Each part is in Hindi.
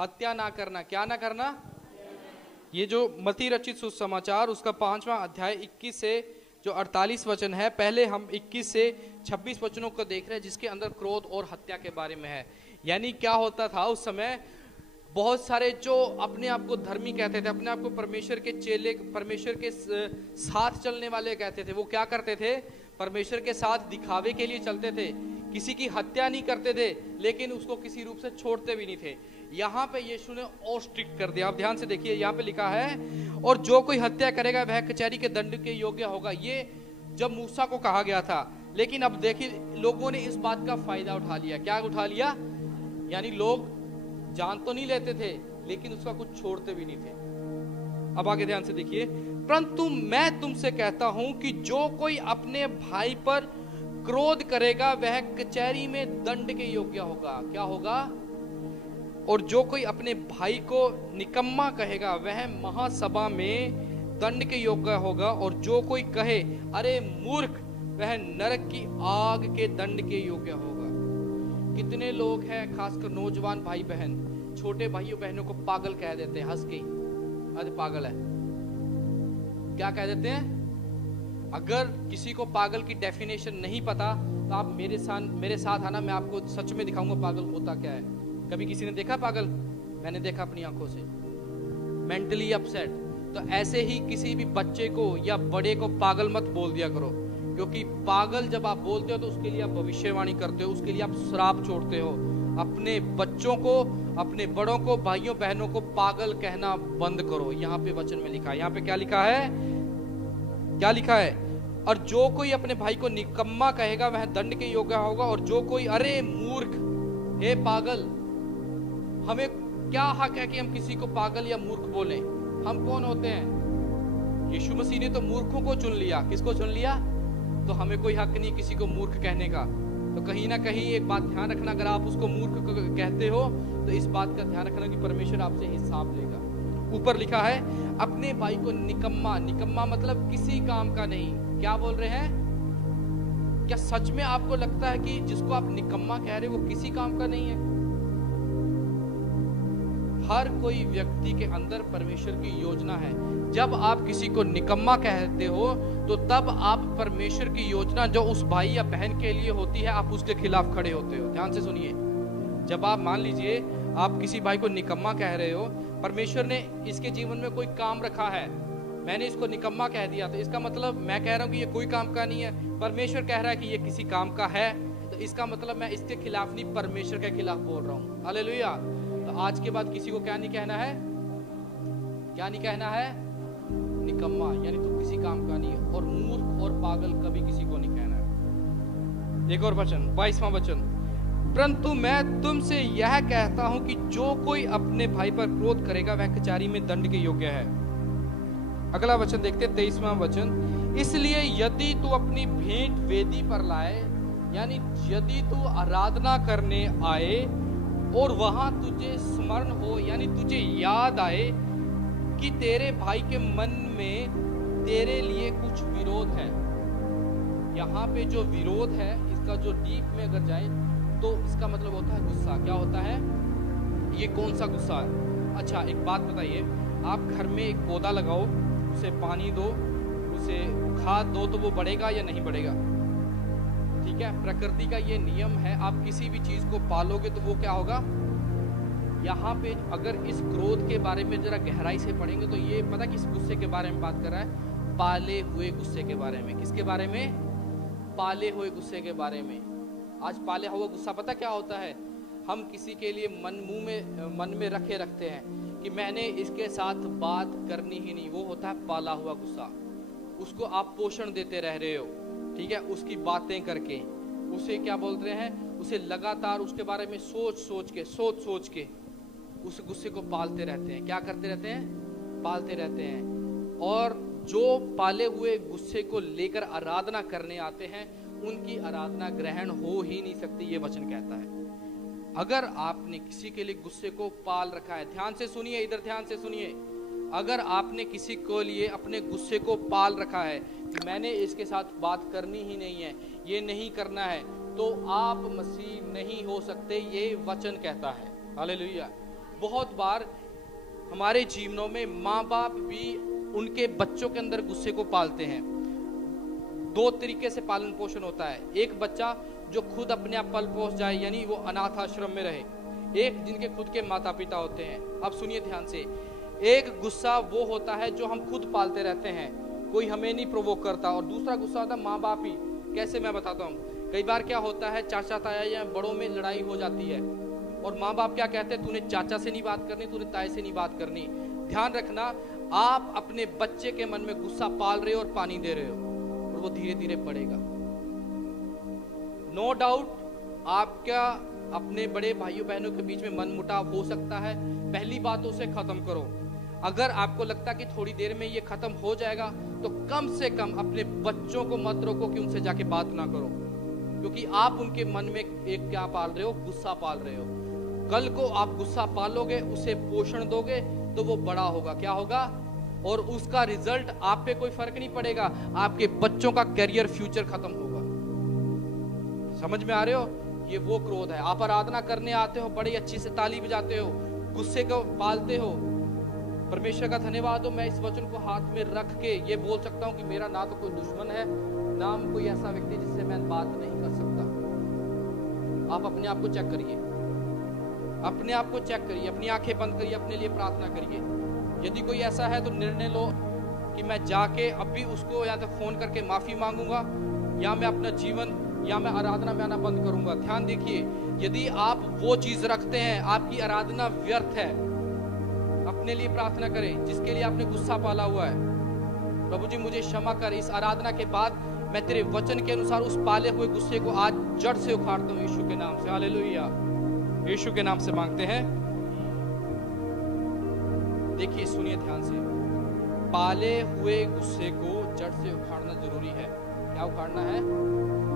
हत्या ना करना। क्या ना करना? ये जो मत्ती रचित सुसमाचार उसका 5वां अध्याय 21 से जो 48 वचन है, पहले हम 21 से 26 वचनों को देख रहे हैं जिसके अंदर क्रोध और हत्या के बारे में है। यानी क्या होता था उस समय, बहुत सारे जो अपने आप को धर्मी कहते थे, अपने आप को परमेश्वर के चेले, परमेश्वर के साथ चलने वाले कहते थे, वो क्या करते थे? परमेश्वर के साथ दिखावे के लिए चलते थे, किसी की हत्या नहीं करते थे, लेकिन उसको किसी रूप से छोड़ते भी नहीं थे। यहाँ पे यीशु ने और स्ट्रिक्ट कर दिया। आप ध्यान से देखिए, यहाँ पे लिखा है और जो कोई हत्या करेगा वह कचहरी के दंड के योग्य होगा। ये जब मूसा को कहा गया था, लेकिन अब देखिए लोगों ने इस बात का फायदा उठा लिया। क्या उठा लिया? यानी लोग जान तो नहीं लेते थे, लेकिन उसका कुछ छोड़ते भी नहीं थे। अब आगे ध्यान से देखिए, परंतु मैं तुमसे कहता हूं कि जो कोई अपने भाई पर क्रोध करेगा वह कचहरी में दंड के योग्य होगा। क्या होगा? और जो कोई अपने भाई को निकम्मा कहेगा वह महासभा में दंड के योग्य होगा। और जो कोई कहे अरे मूर्ख, वह नरक की आग के दंड के योग्य होगा। कितने लोग हैं, खासकर नौजवान भाई बहन, छोटे भाइयों बहनों को पागल कह देते हैं हंस के, अरे पागल है। क्या कह देते हैं? अगर किसी को पागल की डेफिनेशन नहीं पता तो आप मेरे साथ आना, मैं आपको सच में दिखाऊंगा पागल होता क्या है। कभी किसी ने देखा पागल? मैंने देखा अपनी आंखों से। Mentally upset. तो ऐसे ही किसी भी बच्चे को या बड़े को पागल मत बोल दिया करो, क्योंकि पागल जब आप बोलते हो तो उसके लिए आप भविष्यवाणी करते हो, उसके लिए आप श्राप छोड़ते हो। अपने बच्चों को, अपने बड़ों को, भाइयों बहनों को पागल कहना बंद करो। यहाँ पे वचन में लिखा है, यहाँ पे क्या लिखा है? क्या लिखा है? और जो कोई अपने भाई को निकम्मा कहेगा वह दंड के योग्य होगा। और जो कोई अरे मूर्ख, हे पागल, हमें क्या हक है कि हम किसी को पागल या मूर्ख बोलें? हम कौन होते हैं? यीशु मसीह ने तो मूर्खों को चुन लिया। किसको चुन लिया? तो हमें कोई हक नहीं किसी को मूर्ख कहने का। तो कहीं ना कहीं एक बात ध्यान रखना, अगर आप उसको मूर्ख कहते हो तो इस बात का ध्यान रखना कि परमेश्वर आपसे हिसाब लेगा। ऊपर लिखा है अपने भाई को निकम्मा। निकम्मा मतलब किसी काम का नहीं। क्या बोल रहे हैं? क्या सच में आपको लगता है कि जिसको आप निकम्मा कह रहे हो वो किसी काम का नहीं है? हर कोई व्यक्ति के अंदर परमेश्वर की योजना है। जब आप किसी को निकम्मा कहते हो तो तब आप परमेश्वर की योजना जो उस भाई या बहन के लिए होती है, आप उसके खिलाफ खड़े होते हो। ध्यान से सुनिए, जब आप मान लीजिए आप किसी भाई को निकम्मा कह रहे हो, परमेश्वर ने इसके जीवन में कोई काम रखा है, मैंने इसको निकम्मा कह दिया, तो इसका मतलब मैं कह रहा हूं कि ये कोई काम का नहीं है। परमेश्वर कह रहा है कि ये किसी काम का है, तो इसका मतलब मैं इसके खिलाफ नहीं, परमेश्वर के खिलाफ बोल रहा हूं। हालेलुया। तो आज के बाद किसी को क्या नहीं कहना है? क्या नहीं कहना है? निकम्मा, यानी तू किसी काम का नहीं। और मूर्ख और पागल कभी किसी को नहीं कहना है। एक और वचन, 22वां वचन, परंतु मैं तुमसे यह कहता हूं कि जो कोई अपने भाई पर क्रोध करेगा वह कचहरी में दंड के योग्य है। अगला वचन देखते हैं, 23वां वचन, इसलिए यदि तू अपनी भेंट वेदी पर लाए, यानी यदि तू आराधना करने आए और वहां तुझे स्मरण हो, यानी तुझे याद आए कि तेरे भाई के मन में तेरे लिए कुछ विरोध है। यहाँ पे जो विरोध है, इसका जो डीप में अगर जाए तो इसका मतलब होता है गुस्सा। क्या होता है? ये कौन सा गुस्सा है? अच्छा एक बात बताइए, आप घर में एक पौधा लगाओ, उसे पानी दो, उसे खाद दो, तो वो बढ़ेगा या नहीं बढ़ेगा? ठीक है, प्रकृति का ये नियम है। आप किसी भी चीज को पालोगे तो वो क्या होगा? यहाँ पे अगर इस क्रोध के बारे में जरा गहराई से पढ़ेंगे तो ये पता किस गुस्से के बारे में बात कर रहा है? पाले हुए गुस्से के बारे में। किसके बारे में? पाले हुए गुस्से के बारे में। आज पाले हुआ गुस्सा पता क्या होता है? हम किसी के लिए मन में रखे रखते हैं कि मैंने इसके साथ बात करनी ही नहीं। वो होता है पाला हुआ गुस्सा। उसको आप पोषण देते रह रहे हो, ठीक है, उसकी बातें करके। उसे क्या बोलते हैं? उसे लगातार उसके बारे में सोच सोच के उस गुस्से को पालते रहते हैं। क्या करते रहते हैं? पालते रहते हैं। और जो पाले हुए गुस्से को लेकर आराधना करने आते हैं उनकी आराधना ग्रहण हो ही नहीं सकती, ये वचन कहता है। अगर आपने किसी के लिए गुस्से को पाल रखा है, ध्यान से सुनिए, इधर ध्यान से सुनिए, अगर आपने किसी को लिए अपने गुस्से को पाल रखा है कि मैंने इसके साथ बात करनी ही नहीं है, ये नहीं करना है, तो आप मसीह नहीं हो सकते, ये वचन कहता है। हालेलुया। बहुत बार हमारे जीवनों में माँ बाप भी उनके बच्चों के अंदर गुस्से को पालते हैं। दो तरीके से पालन पोषण होता है। एक बच्चा जो खुद अपने आप पल पोस जाए, यानी वो अनाथ आश्रम में रहे। एक जिनके खुद के माता पिता होते हैं। अब सुनिए ध्यान से, एक गुस्सा वो होता है जो हम खुद पालते रहते हैं, कोई हमें नहीं प्रोवोक करता, और दूसरा गुस्सा होता है माँ बाप ही। कैसे, मैं बताता हूँ। कई बार क्या होता है, चाचा ताया या बड़ों में लड़ाई हो जाती है और माँ बाप क्या कहते हैं, तूने चाचा से नहीं बात करनी, तूने ताए से नहीं बात करनी। ध्यान रखना, आप अपने बच्चे के मन में गुस्सा पाल रहे हो और पानी दे रहे हो, और वो धीरे धीरे बढ़ेगा। नो डाउट आपका अपने बड़े भाइयों बहनों के बीच में मनमुटाव हो सकता है। पहली बात उसे खत्म करो। अगर आपको लगता कि थोड़ी देर में ये खत्म हो जाएगा, तो कम से कम अपने बच्चों को मत रोको कि उनसे जाके बात ना करो, क्योंकि आप उनके मन में एक क्या पाल रहे हो, गुस्सा पाल रहे हो। कल को आप गुस्सा पालोगे, उसे पोषण दोगे, तो वो बड़ा होगा। क्या होगा? और उसका रिजल्ट आप पे कोई फर्क नहीं पड़ेगा, आपके बच्चों का करियर फ्यूचर खत्म होगा। समझ में आ रहे हो? ये वो क्रोध है। आप आराधना करने आते हो, बड़ी अच्छी से ताली बजाते हो, गुस्से को पालते हो। परमेश्वर का धन्यवाद हो, मैं इस वचन को हाथ में रख के ये बोल सकता हूं कि मेरा ना तो कोई दुश्मन है, ना कोई ऐसा व्यक्ति जिससे मैं बात नहीं कर सकता। आप अपने आप को चेक करिए, अपने आप को चेक करिए, अपनी आंखें बंद करिए, अपने लिए प्रार्थना करिए। यदि कोई ऐसा है तो निर्णय लो कि मैं जाके अभी उसको या तो फोन करके माफी मांगूंगा, या मैं अपना जीवन, या मैं आराधना में आना बंद करूंगा। ध्यान देखिए, यदि आप वो चीज रखते हैं, आपकी आराधना व्यर्थ है। अपने लिए प्रार्थना करें जिसके लिए आपने गुस्सा पाला हुआ है। प्रभु जी मुझे क्षमा कर, इस आराधना के बाद मैं तेरे वचन के अनुसार उस पाले हुए गुस्से को आज जड़ से उखाड़ता हूं, यीशु के नाम से। हालेलुया, यीशु के नाम से मांगते हैं। देखिए, सुनिए ध्यान से, पाले हुए गुस्से को जड़ से उखाड़ना जरूरी है। क्या उखाड़ना है?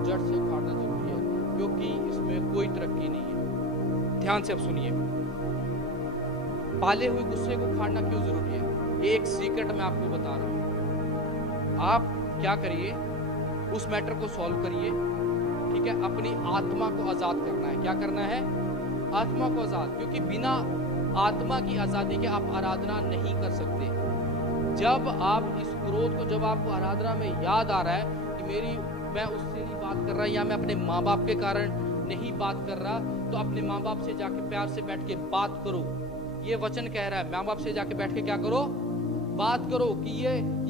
जड़ से उखाड़ना जरूरी है, क्योंकि इसमें कोई तरक्की नहीं है। ध्यान से अब सुनिए, पाले हुए गुस्से को उखाड़ना क्यों जरूरी है? एक सीक्रेट मैं आपको बता रहा हूं। आप क्या करिए, उस मैटर को सॉल्व करिए, ठीक है? अपनी आत्मा को आजाद करना है। क्या करना है? आत्मा को आजाद, क्योंकि बिना आत्मा की आजादी के आप आराधना नहीं कर सकते। जब आप इस क्रोध को, जब आपको आराधना में याद आ रहा है कि मैं उससे नहीं बात कर रहा, या मैं अपने माँ बाप के कारण नहीं बात कर रहा, तो अपने माँ बाप से जाके प्यार से बैठ के बात करो। ये वचन कह रहा है, माँ बाप से जाके बैठ के क्या करो? बात करो कि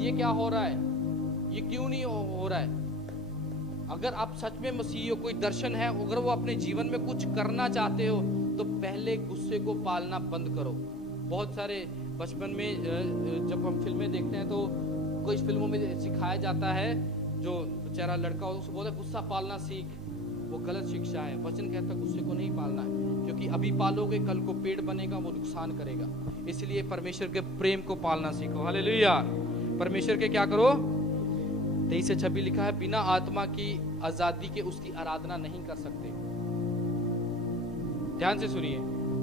ये क्या हो रहा है, ये क्यों नहीं हो रहा है। अगर आप सच में मसीही हो, कोई दर्शन है, अगर वो अपने जीवन में कुछ करना चाहते हो, तो पहले गुस्से को पालना बंद करो। बहुत सारे बचपन में जब हम फिल्में देखते हैं, तो कुछ फिल्मों में सिखाया जाता है, जो बेचारा लड़का हो उसको बोलता है गुस्सा पालना सीख। वो गलत शिक्षा है। वचन कहता है गुस्से को नहीं पालना है, क्योंकि अभी पालोगे कल को पेड़ बनेगा, वो नुकसान करेगा। इसलिए परमेश्वर के प्रेम को पालना सीखो। हालेलुया। परमेश्वर के क्या करो? 23 से 26 लिखा है, बिना आत्मा की आजादी के उसकी आराधना नहीं कर सकते। ध्यान से सुनिए,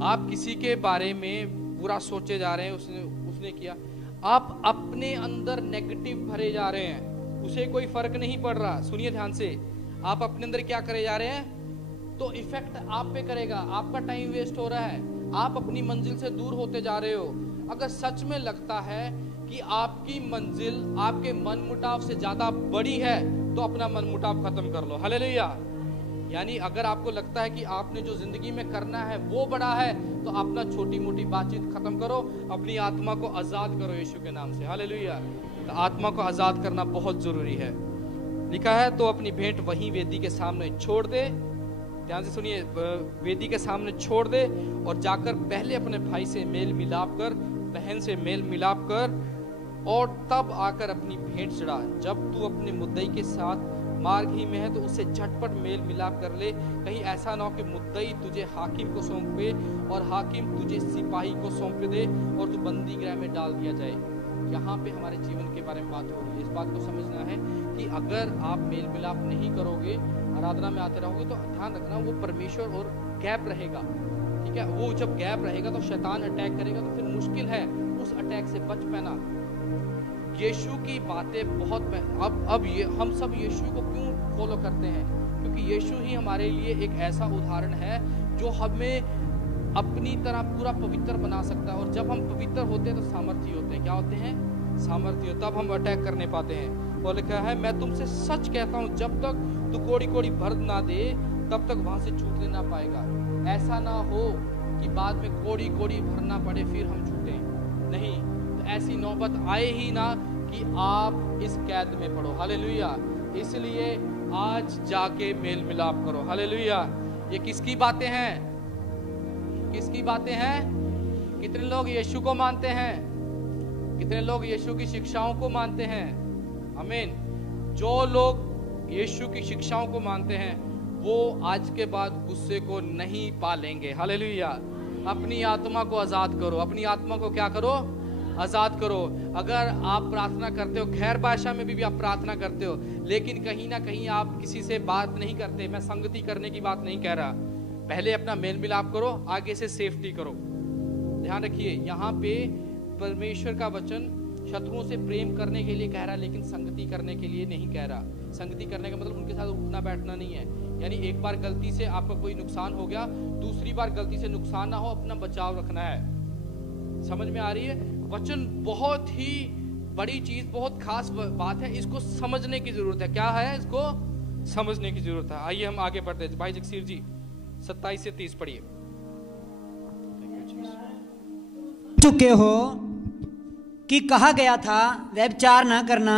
आप किसी के बारे में बुरा सोचे जा रहे हैं, उसने किया, आप अपने अंदर नेगेटिव भरे जा रहे हैं, उसे कोई फर्क नहीं पड़ रहा। सुनिए ध्यान से, आप अपने अंदर क्या करे जा रहे हैं, तो इफेक्ट आप पे करेगा। आपका टाइम वेस्ट हो रहा है, आप अपनी मंजिल से दूर होते जा रहे हो। अगर सच में लगता है कि आपकी मंजिल आपके मनमुटाव से ज्यादा बड़ी है, तो अपना मनमुटाव खत्म कर लो। हालेलुया। यानी अगर आपको लगता है कि आपने जो जिंदगी में करना है वो बड़ा है, तो अपना छोटी मोटी बातचीत खत्म करो, अपनी आत्मा को आजाद करो यीशु के नाम से। हालेलुया। तो आत्मा को आजाद करना बहुत जरूरी है। लिखा है, तो अपनी भेंट वहीं वेदी के सामने छोड़ दे। ध्यान से सुनिए, वेदी के सामने छोड़ दे और जाकर पहले अपने भाई से मेल मिलाप कर, बहन से मेल मिलाप कर, और तब आकर अपनी भेंट चढ़ा। जब तू अपने मुद्दई के साथ मार्ग ही में है, तो उससे झटपट मेल मिलाप कर ले। कहीं ऐसा ना हो कि मुद्दई तुझे हाकिम को सौंपे और हाकिम तुझे सिपाही को सौंप दे और तू बंदी गृह में डाल दिया जाए। यहाँ पे हमारे जीवन के बारे में बात हो रही है। इस बात को समझना है कि अगर आप मेल मिलाप नहीं करोगे, आराधना में आते रहोगे, तो ध्यान रखना वो परमेश्वर और गैप रहेगा। ठीक है, वो जब गैप रहेगा तो शैतान अटैक करेगा, तो फिर मुश्किल है उस अटैक से बच पाना। यीशु की बातें बहुत अब ये हम सब यीशु को क्यों फॉलो करते हैं? क्योंकि यीशु ही हमारे लिए एक ऐसा उदाहरण है जो हमें अपनी तरह पूरा पवित्र बना सकता है। और जब हम पवित्र होते हैं तो सामर्थ्य होते हैं। क्या होते हैं? सामर्थ्य। तब हम अटैक करने पाते हैं। और लिखा है, मैं तुमसे सच कहता हूं, जब तक तू कोड़ी कोड़ी भर ना दे तब तक वहां से छूटने ना पाएगा। ऐसा ना हो कि बाद में कोड़ी कोड़ी भरना पड़े फिर हम छूटे। नहीं, तो ऐसी नौबत आए ही ना कि आप इस कैद में पड़ो। हालेलुया। इसलिए आज जाके मेल मिलाप करो। हालेलुया। ये किसकी बातें हैं? किसकी बातें हैं? कितने लोग यीशु को मानते हैं? कितने लोग यीशु की शिक्षाओं को मानते हैं? आमीन। जो लोग यीशु की शिक्षाओं को मानते हैं वो आज के बाद गुस्से को नहीं पालेंगे। हालेलुया। अपनी आत्मा को आजाद करो। अपनी आत्मा को क्या करो? आजाद करो। अगर आप प्रार्थना करते हो, खैर भाषा में भी आप प्रार्थना करते हो, लेकिन कहीं ना कहीं आप किसी से बात नहीं करते, मैं संगति करने की बात नहीं कह रहा। पहले अपना मेल मिलाप करो, आगे से सेफ्टी करो। ध्यान रखिए, यहाँ पे परमेश्वर का वचन शत्रुओं से प्रेम करने के लिए कह रहा है, लेकिन संगति करने के लिए नहीं कह रहा। संगति करने का मतलब उनके साथ उठना बैठना नहीं है। यानी एक बार गलती से आपका कोई नुकसान हो गया, दूसरी बार गलती से नुकसान ना हो, अपना बचाव रखना है। समझ में आ रही है? वचन बहुत ही बड़ी चीज, बहुत खास बात है। इसको समझने की जरूरत है। क्या है? इसको समझने की जरूरत है। आइए हम आगे बढ़ते हैं। भाई जगसीर जी 27 से 30 पढ़िए। चुके हो कि कहा गया था व्यभिचार न करना,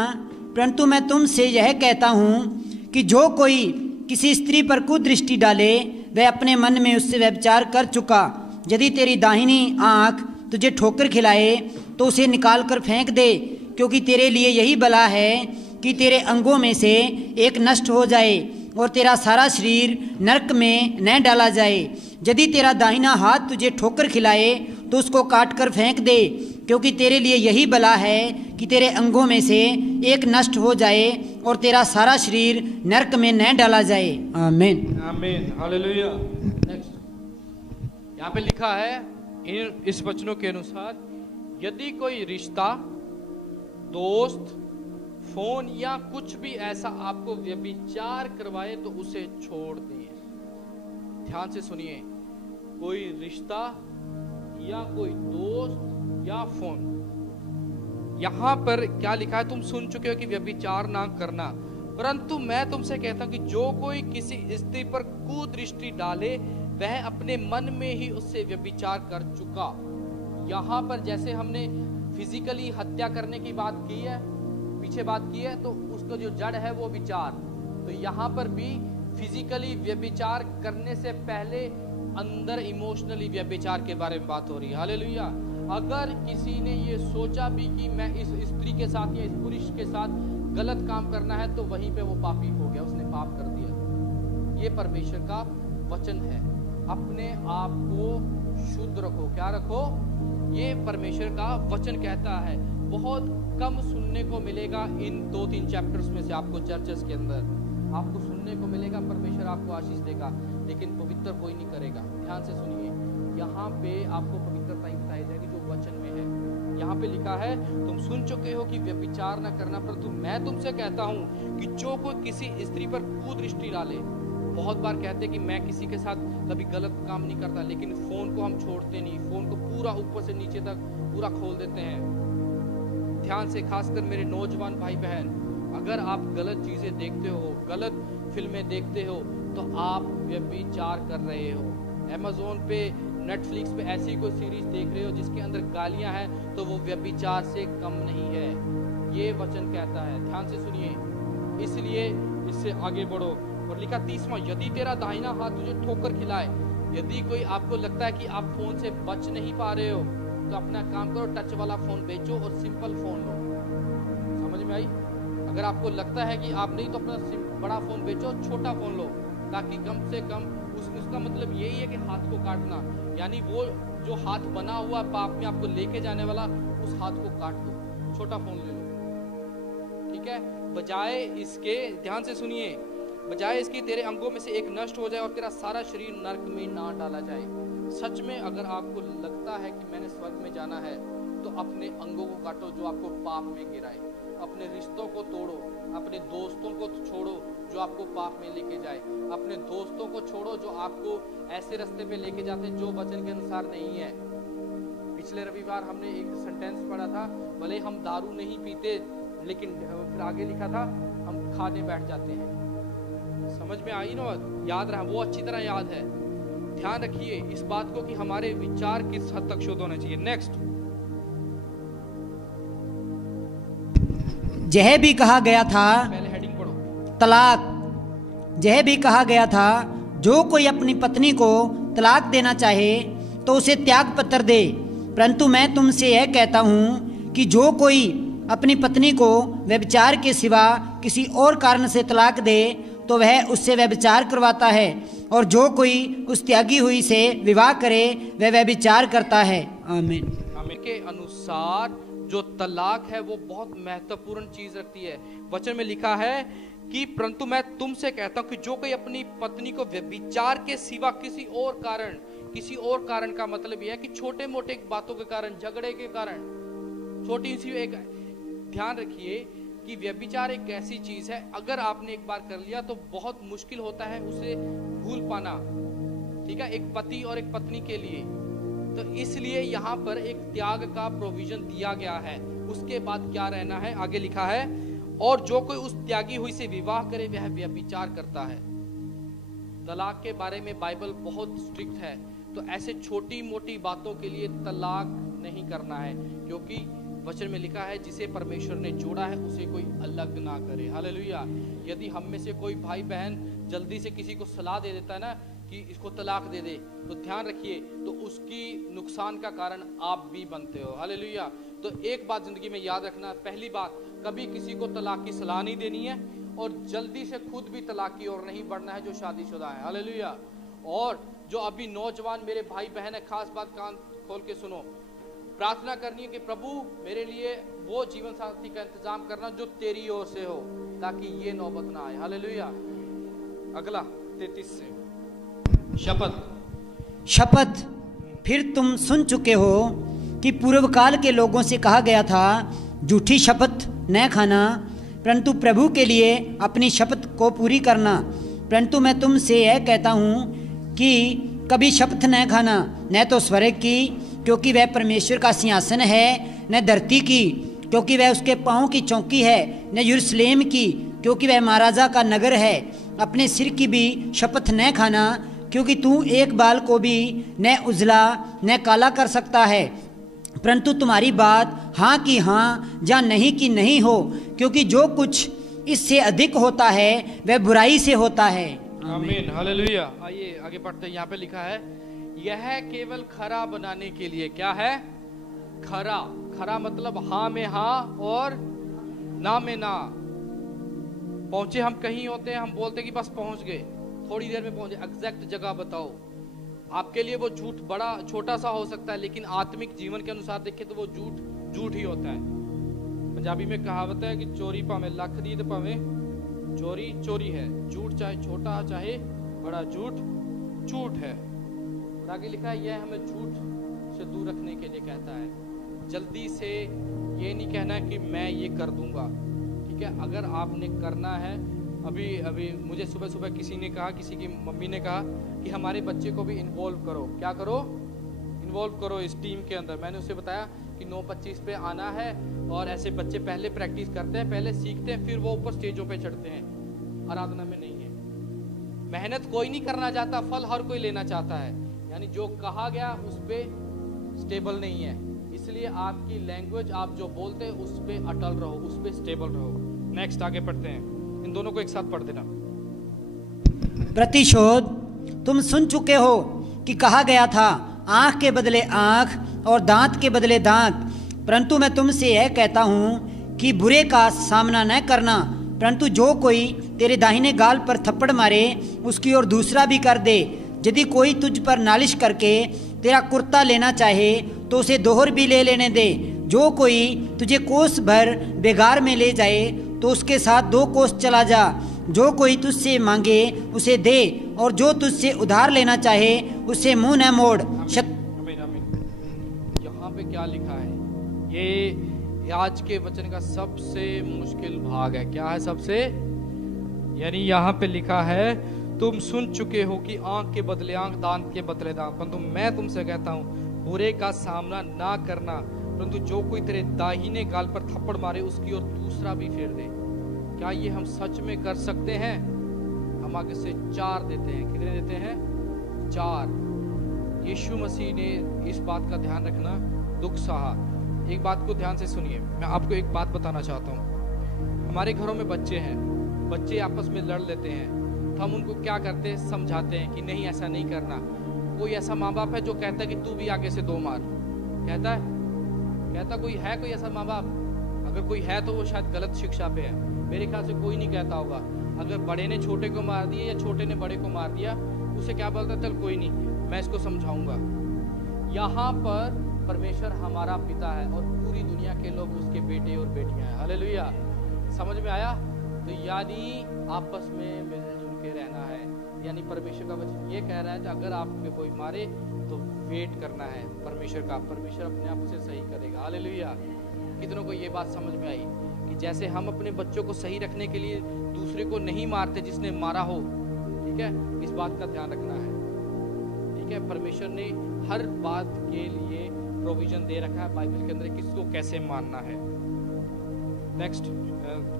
परंतु मैं तुमसे यह कहता हूँ कि जो कोई किसी स्त्री पर कुदृष्टि डाले वह अपने मन में उससे व्यभिचार कर चुका। यदि तेरी दाहिनी आँख तुझे ठोकर खिलाए तो उसे निकाल कर फेंक दे, क्योंकि तेरे लिए यही भला है कि तेरे अंगों में से एक नष्ट हो जाए और तेरा सारा शरीर नरक में न डाला जाए। यदि तेरा दाहिना हाथ तुझे ठोकर खिलाए तो उसको काट कर फेंक दे, क्योंकि तेरे लिए यही भला है कि तेरे अंगों में से एक नष्ट हो जाए और तेरा सारा शरीर नरक में न डाला जाए। आमीन। आमीन। हालेलुया। नेक्स्ट, यहाँ पे लिखा है इस वचनों के अनुसार, यदि कोई रिश्ता, दोस्त, फोन या कुछ भी ऐसा आपको व्यभिचार करवाए तो उसे छोड़ दिए। ध्यान से सुनिए, कोई रिश्ता या कोई दोस्त या फोन, यहां पर क्या लिखा है? तुम सुन चुके हो कि व्यभिचार ना करना, परंतु मैं तुमसे कहता हूं कि जो कोई किसी स्त्री पर कुदृष्टि डाले वह अपने मन में ही उससे व्यभिचार कर चुका। यहाँ पर जैसे हमने फिजिकली हत्या करने की बात की है, पीछे बात की है, तो उसका जो जड़ है वो विचार, तो यहाँ पर भी फिजिकली व्यभिचार करने से पहले अंदर इमोशनली व्यभिचार के बारे में बात हो रही है। हालेलुया। अगर किसी ने ये सोचा भी कि मैं इस स्त्री के साथ या इस पुरुष के साथ गलत काम करना है, तो वहीं पे वो पापी हो गया, उसने पाप कर दिया। ये परमेश्वर का वचन है। अपने आप को शुद्ध रखो। क्या रखो? ये परमेश्वर का वचन कहता है। बहुत कम सुनने को मिलेगा इन 2-3 चैप्टर्स में से आपको, चर्चेस के अंदर आपको सुनने को मिलेगा, परमेश्वर आपको आशीष देगा, लेकिन पवित्र कोई नहीं करेगा। ध्यान से सुनिए, यहाँ पे आपको पवित्रता ही बताई जाएगी जो वचन में है। यहाँ पे लिखा है, तुम सुन चुके हो कि व्यभिचार न करना, परंतु मैं तुमसे कहता हूँ कि जो कोई किसी स्त्री पर कुदृष्टि डाले। बहुत बार कहते हैं कि मैं किसी के साथ कभी गलत काम नहीं करता, लेकिन फोन को हम छोड़ते नहीं। फोन को पूरा ऊपर से नीचे तक पूरा खोल देते हैं। ध्यान से, खासकर मेरे नौजवान भाई बहन, अगर आप गलत चीजें देखते हो, गलत फिल्में देखते हो, तो आप व्यभिचार कर रहे हो। अमेज़न पे, नेटफ्लिक्स पे ऐसी कोई सीरीज देख रहे हो जिसके अंदर गालियां हैं, तो वो व्यभिचार से कम नहीं है। ये वचन कहता है। ध्यान से सुनिए, इसलिए इससे आगे बढ़ो। और लिखा 30वां, यदि तेरा दाहिना हाथ तुझे ठोकर खिलाए। यदि कोई आपको लगता है कि आप फोन से बच नहीं पा रहे हो, तो अपना काम करो, टच वाला फोन बेचो और सिंपल फोन लो। समझ में आई? अगर आपको लगता है कि आप नहीं, तो अपना बड़ा फोन बेचो, छोटा फोन लो, ताकि कम से कम उसका मतलब यही है कि हाथ को काटना, यानी वो जो हाथ बना हुआ पाप में आपको लेके जाने वाला, उस हाथ को काट दो, छोटा फोन ले लो। ठीक है? बजाय इसके, ध्यान से सुनिए, बजाय इसकी तेरे अंगों में से एक नष्ट हो जाए और तेरा सारा शरीर नरक में ना डाला जाए। सच में अगर आपको लगता है कि मैंने स्वर्ग में जाना है, तो अपने अंगों को काटो जो आपको पाप में गिराए, अपने रिश्तों को तोड़ो, अपने दोस्तों को छोड़ो जो आपको पाप में लेके जाए, अपने दोस्तों को छोड़ो जो आपको ऐसे रास्ते पे लेके जाते हैं जो वचन के अनुसार नहीं है। पिछले रविवार हमने एक सेंटेंस पढ़ा था, भले हम दारू नहीं पीते लेकिन फिर आगे लिखा था हम खाने बैठ जाते हैं। समझ में आई ना? याद रहा, वो अच्छी तरह याद है। ध्यान रखिए इस बात को कि हमारे विचार किस हद तक शुद्ध होने चाहिए। नेक्स्ट, यह भी कहा गया था, पहले हेडिंग पढ़ो, तलाक। यह भी कहा गया था, जो कोई अपनी पत्नी को तलाक देना चाहे तो उसे त्याग पत्र दे। परंतु मैं तुमसे यह कहता हूँ कि जो कोई अपनी पत्नी को व्यभिचार के सिवा किसी और कारण से तलाक दे तो वह उससे व्यभिचार करवाता है, और जो कोई उस त्यागी हुई से विवाह करे वह व्यभिचार करता है। आमीन। आमीन। के अनुसार जो तलाक है वो बहुत महत्वपूर्ण चीज रखती है। वचन में लिखा है कि परंतु मैं तुमसे कहता हूं कि जो कोई अपनी पत्नी को व्यभिचार के सिवा किसी और कारण का मतलब यह है कि छोटे मोटे बातों के कारण, झगड़े के कारण, छोटी सी एक, ध्यान रखिए कि व्यभिचार एक ऐसी चीज है अगर आपने एक बार कर लिया तो बहुत मुश्किल होता है उसे भूल पाना। ठीक है, एक पति और एक पत्नी के लिए। तो इसलिए यहाँ पर एक त्याग का प्रोविजन दिया गया है। उसके बाद क्या रहना है, आगे लिखा है, और जो कोई उस त्यागी हुई से विवाह करे वह व्यभिचार करता है। तलाक के बारे में बाइबल बहुत स्ट्रिक्ट है, तो ऐसे छोटी मोटी बातों के लिए तलाक नहीं करना है, क्योंकि वचन में लिखा है जिसे परमेश्वर ने जोड़ा है उसे कोई अलग ना करे। हालेलुया। यदि हम में से कोई भाई बहन जल्दी से किसी को सलाह दे देता है ना कि इसको तलाक दे दे, तो ध्यान रखिए तो उसकी नुकसान का कारण आप भी बनते हो। हालेलुया। तो एक बात जिंदगी में याद रखना, पहली बात, कभी किसी को तलाक की सलाह नहीं देनी है, और जल्दी से खुद भी तलाक की ओर नहीं बढ़ना है जो शादीशुदा है। हालेलुया। और जो अभी नौजवान मेरे भाई बहन है, खास बात कान खोल के सुनो, प्रार्थना करनी है कि प्रभु मेरे लिए वो जीवन साथी का इंतजाम करना जो तेरी ओर से हो, ताकि ये नौबत ना आए। हालेलुया। अगला 33 से, शपथ। फिर तुम सुन चुके हो कि पूर्व काल के लोगों से कहा गया था, झूठी शपथ न खाना, परंतु प्रभु के लिए अपनी शपथ को पूरी करना। परंतु मैं तुमसे यह कहता हूँ कि कभी शपथ न खाना, न तो स्वर्ग की क्योंकि वह परमेश्वर का सिंहासन है, न धरती की क्योंकि वह उसके पाँव की चौकी है, न यरूशलेम की क्योंकि वह महाराजा का नगर है। अपने सिर की भी शपथ न खाना, क्योंकि तू एक बाल को भी न उजला न काला कर सकता है। परंतु तुम्हारी बात हाँ की हाँ या नहीं की नहीं हो, क्योंकि जो कुछ इससे अधिक होता है वह बुराई से होता है। आमीन। हालेलुया। आइए आगे पढ़ते हैं। यहाँ पे लिखा है, यह केवल खरा बनाने के लिए, क्या है? खरा। खरा मतलब हाँ में हाँ और ना में ना। पहुंचे हम कहीं होते हैं, हम बोलते कि बस पहुंच गए, थोड़ी देर में पहुंचे, एग्जैक्ट जगह बताओ। आपके लिए वो झूठ बड़ा छोटा सा हो सकता है, लेकिन आत्मिक जीवन के अनुसार देखें तो वो झूठ ही होता है। पंजाबी में कहावत है कि चोरी भावे लख दी तो भावे चोरी चोरी है। झूठ चाहे छोटा चाहे बड़ा, झूठ है। और आगे लिखा है, यह हमें झूठ से दूर रखने के लिए कहता है। जल्दी से ये नहीं कहना कि मैं ये कर दूंगा। ठीक है, अगर आपने करना है, अभी मुझे सुबह सुबह किसी ने कहा, किसी की मम्मी ने कहा कि हमारे बच्चे को भी इन्वॉल्व करो। क्या करो? इन्वॉल्व करो इस टीम के अंदर। मैंने उसे बताया कि 9:25 पे आना है, और ऐसे बच्चे पहले प्रैक्टिस करते हैं, पहले सीखते हैं, फिर वो ऊपर स्टेजों पे चढ़ते हैं। आराधना में नहीं है। मेहनत कोई नहीं करना चाहता, फल हर कोई लेना चाहता है। यानी जो कहा गया उस पे स्टेबल नहीं है, इसलिए आपकी लैंग्वेज, आप जो बोलते हैं उस पे अटल रहो, उस पे स्टेबल रहो। नेक्स्ट आगे पढ़ते हैं, इन दोनों को एक साथ पढ़ देना। प्रतिशोध। तुम सुन चुके हो कि कहा गया था, आंख के बदले आंख और दांत के बदले दांत। परंतु मैं तुमसे यह कहता हूँ कि बुरे का सामना न करना, परंतु जो कोई तेरे दाहिने गाल पर थप्पड़ मारे उसकी ओर दूसरा भी कर दे। यदि कोई तुझ पर नालिश करके तेरा कुर्ता लेना चाहे तो उसे दोहर भी ले लेने दे। जो कोई तुझे कोस भर बेगार में ले जाए तो उसके साथ 2 कोस चला जा। जो कोई तुझसे मांगे उसे दे, और जो तुझसे उधार लेना चाहे उससे मुंह न मोड़। यहाँ पे क्या लिखा है? ये आज के वचन का सबसे मुश्किल भाग है। क्या है सबसे? यानी यहाँ पे लिखा है तुम सुन चुके हो कि आंख के बदले आंख, दांत के बदले दांत, परंतु मैं तुमसे कहता हूँ बुरे का सामना ना करना, परंतु जो कोई तेरे दाहिने गाल पर थप्पड़ मारे उसकी ओर दूसरा भी फेर दे। क्या ये हम सच में कर सकते हैं? हम आगे से 4 देते हैं। कितने देते हैं? 4। यीशु मसीह ने इस बात का ध्यान रखना, दुख सहा। एक बात को ध्यान से सुनिए, मैं आपको एक बात बताना चाहता हूँ। हमारे घरों में बच्चे हैं, बच्चे आपस में लड़ लेते हैं, तो हम उनको क्या करते हैं? समझाते हैं कि नहीं ऐसा नहीं करना। कोई ऐसा माँ बाप है जो कहता है कि तू भी आगे से 2 मार? कहता है? कोई है कोई ऐसा माँ बाप? अगर कोई है तो वो शायद गलत शिक्षा पे है। मेरे ख्याल से कोई नहीं कहता होगा। अगर बड़े ने छोटे को मार दिया या छोटे ने बड़े को मार दिया, उसे क्या बोलता? चल कोई नहीं, मैं इसको समझाऊंगा। यहाँ पर परमेश्वर हमारा पिता है और पूरी दुनिया के लोग उसके बेटे और बेटियां हैं। हालेलुया। समझ में आया? तो यानी आपस में मिलजुल के रहना है। यानी परमेश्वर का वचन ये कह रहा है कि अगर आप पे कोई मारे तो वेट करना है परमेश्वर का, परमेश्वर अपने आप उसे सही करेगा। हालेलुया। कितनों को ये बात समझ में आई कि जैसे हम अपने बच्चों को सही रखने के लिए दूसरे को नहीं मारते जिसने मारा हो, ठीक है, इस बात का ध्यान रखना है। ठीक है, परमेश्वर ने हर बात के लिए प्रोविजन दे रखा है बाइबल के अंदर, किसको कैसे मानना है। नेक्स्ट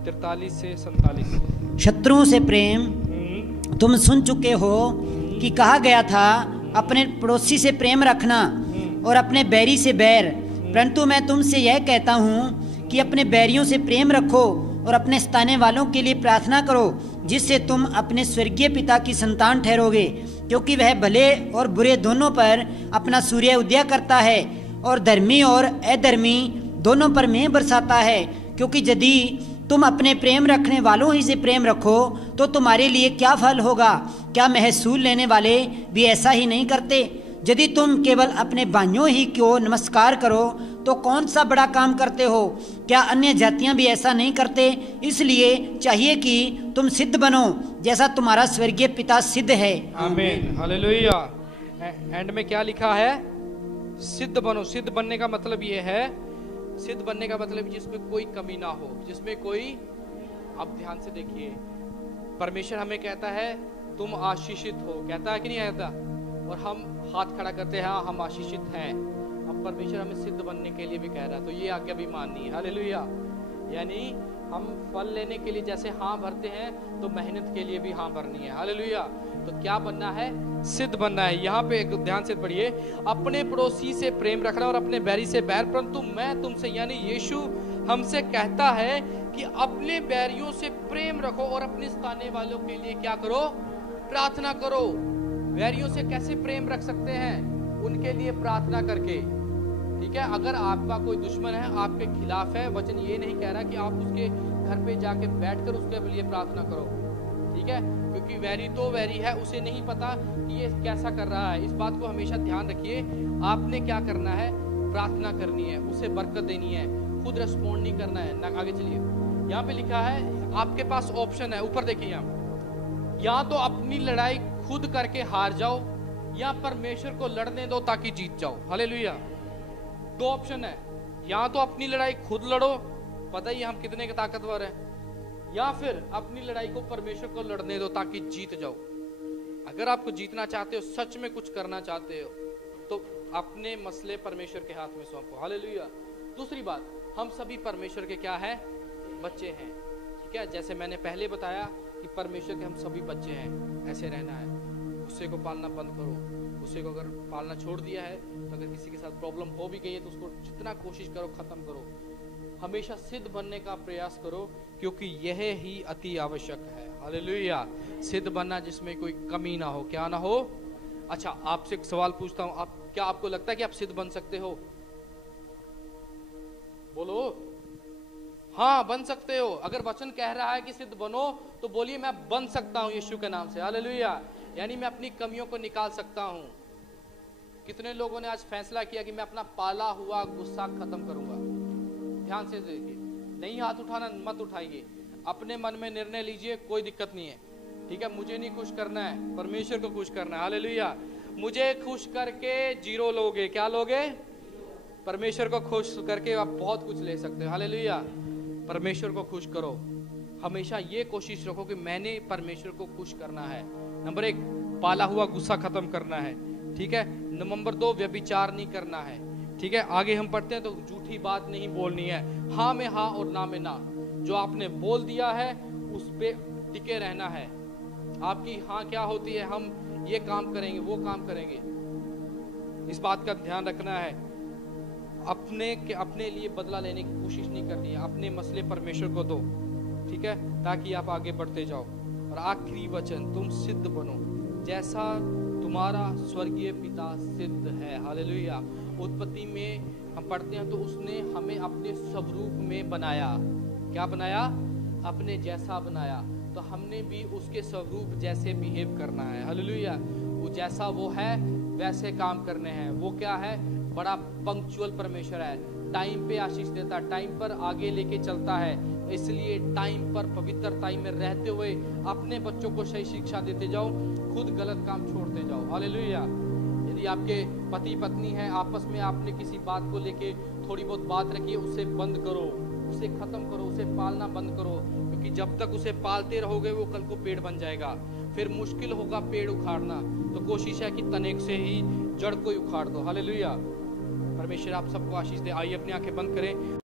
43 से 47। शत्रुओं से प्रेम तुम सुन चुके हो कि कहा गया था अपने पड़ोसी से प्रेम रखना और अपने बैरी से बैर, परंतु मैं तुमसे यह कहता हूँ कि अपने बैरियों से प्रेम रखो और अपने सताने वालों के लिए प्रार्थना करो, जिससे तुम अपने स्वर्गीय पिता की संतान ठहरोगे, क्योंकि वह भले और बुरे दोनों पर अपना सूर्य उदय करता है और धर्मी और अधर्मी दोनों पर मेघ बरसाता है। क्योंकि यदि तुम अपने प्रेम रखने वालों ही से प्रेम रखो तो तुम्हारे लिए क्या फल होगा? क्या महसूल लेने वाले भी ऐसा ही नहीं करते? यदि तुम केवल अपने भाइयों ही को नमस्कार करो तो कौन सा बड़ा काम करते हो? क्या अन्य जातियां भी ऐसा नहीं करते? इसलिए चाहिए कि तुम सिद्ध बनो जैसा तुम्हारा स्वर्गीय पिता सिद्ध है। आमीन, हालेलुया। एंड में क्या लिखा है? सिद्ध बनो। सिद्ध बनने का मतलब ये है, सिद्ध बनने का मतलब जिसमें कोई कमी ना हो, जिसमें कोई, अब ध्यान से देखिए, परमेश्वर हमें कहता है तुम आशीषित हो, कहता है कि नहीं कहता? और हम हाथ खड़ा करते हैं, हाँ हम आशीषित हैं। अब परमेश्वर हमें सिद्ध बनने के लिए भी कह रहा है, तो ये आज्ञा भी माननी है। हालेलुया। यानी हम फल लेने के लिए जैसे हाँ भरते हैं तो मेहनत के लिए भी हाँ भरनी है। हालेलुया। तो क्या बनना है? सिद्ध बनना है। यहाँ पे एक ध्यान से पढ़िए, अपने पड़ोसी से प्रेम रखना और अपने बैरी से बैर, परंतु मैं तुमसे, यानी यीशु हमसे कहता है कि अपने बैरियों से प्रेम रखो और अपने सताने वालों के लिए क्या करो? प्रार्थना करो। बैरियों से कैसे प्रेम रख सकते हैं? उनके लिए प्रार्थना करके। ठीक है, अगर आपका कोई दुश्मन है, आपके खिलाफ है, वचन ये नहीं कह रहा कि आप उसके घर पे जाके बैठकर उसके लिए प्रार्थना करो। ठीक है, क्योंकि वैरी तो वैरी है, उसे नहीं पता कि ये कैसा कर रहा है। इस बात को हमेशा ध्यान रखिए। आपने क्या करना है? प्रार्थना करनी है, उसे बरकत देनी है, खुद रेस्पॉन्ड नहीं करना है ना। आगे चलिए, यहाँ पे लिखा है आपके पास ऑप्शन है, ऊपर देखिए यहाँ, या तो अपनी लड़ाई खुद करके हार जाओ या परमेश्वर को लड़ने दो ताकि जीत जाओ। हालेलुया। 2 ऑप्शन है, या तो अपनी लड़ाई खुद लड़ो, पता ही हम कितने के ताकतवर हैं, या फिर अपनी लड़ाई को परमेश्वर को लड़ने दो ताकि जीत जाओ। अगर आपको जीतना चाहते हो, सच में कुछ करना चाहते हो, तो अपने मसले परमेश्वर के हाथ में सौंपो। हालेलुया। दूसरी बात, हम सभी परमेश्वर के क्या है? बच्चे हैं। ठीक है, जैसे मैंने पहले बताया कि परमेश्वर के हम सभी बच्चे हैं, ऐसे रहना है। गुस्से को पालना बंद करो। गुस्से को अगर पालना छोड़ दिया है तो अगर किसी के साथ प्रॉब्लम हो भी गई है तो उसको जितना कोशिश करो खत्म करो। हमेशा सिद्ध बनने का प्रयास करो, क्योंकि यह ही अति आवश्यक है। हालेलुया। सिद्ध बनना जिसमें कोई कमी ना हो, क्या ना हो। अच्छा, आपसे एक सवाल पूछता हूं, आप क्या आपको लगता है कि आप सिद्ध बन सकते हो? बोलो। हाँ, बन सकते हो। अगर वचन कह रहा है कि सिद्ध बनो तो बोलिए मैं बन सकता हूं यीशु के नाम से। हालेलुया। यानी मैं अपनी कमियों को निकाल सकता हूं। कितने लोगों ने आज फैसला किया कि मैं अपना पाला हुआ गुस्सा खत्म करूंगा? ध्यान से देखिए, नहीं हाथ उठाना मत उठाइए, अपने मन में निर्णय लीजिए, कोई दिक्कत नहीं है। ठीक है, मुझे नहीं खुश करना है, परमेश्वर को खुश करना है। हालेलुया। मुझे खुश करके 0 लोगे, क्या लोगे? परमेश्वर को खुश करके आप बहुत कुछ ले सकते हो। हालेलुया। परमेश्वर को खुश करो। हमेशा ये कोशिश रखो कि मैंने परमेश्वर को खुश करना है। नंबर 1, पाला हुआ गुस्सा खत्म करना है, ठीक है। नंबर 2, व्यभिचार नहीं करना है, ठीक है। आगे हम पढ़ते हैं तो झूठी बात नहीं बोलनी है, हाँ में हाँ और ना में ना। जो आपने बोल दिया है उस पे टिके रहना है। आपकी हाँ क्या होती है, हम ये काम करेंगे, वो काम करेंगे, इस बात का ध्यान रखना है। अपने लिए बदला लेने की कोशिश नहीं करनी है, अपने मसले परमेश्वर को दो, ठीक है, ताकि आप आगे बढ़ते जाओ। और आखिरी वचन, तुम सिद्ध बनो जैसा तुम्हारा स्वर्गीय पिता सिद्ध है। हालेलुया। उत्पत्ति में हम पढ़ते हैं तो उसने हमें अपने स्वरूप में बनाया। क्या बनाया? अपने जैसा बनाया। तो हमने भी उसके स्वरूप जैसे बिहेव करना है। हालेलुया। वो जैसा वो है वैसे काम करने हैं। वो क्या है? बड़ा पंक्चुअल परमेश्वर है, टाइम पे आशीष देता, टाइम पर आगे लेके चलता है। इसलिए टाइम पर पवित्रता में रहते हुए अपने बच्चों को सही शिक्षा देते जाओ, खुद गलत काम छोड़ते जाओ। हालेलुया। यदि आपके पति पत्नी है, आपस में आपने किसी बात को लेके थोड़ी बहुत बात रखी है, उसे बंद करो, उसे खत्म करो, उसे पालना बंद करो, क्योंकि जब तक उसे पालते रहोगे वो कल को पेड़ बन जाएगा, फिर मुश्किल होगा पेड़ उखाड़ना। तो कोशिश है कि तने से ही जड़ को ही उखाड़ दो। हालेलुया। परमेश्वर आप सबको आशीष दे। आइए अपनी आंखें बंद करें।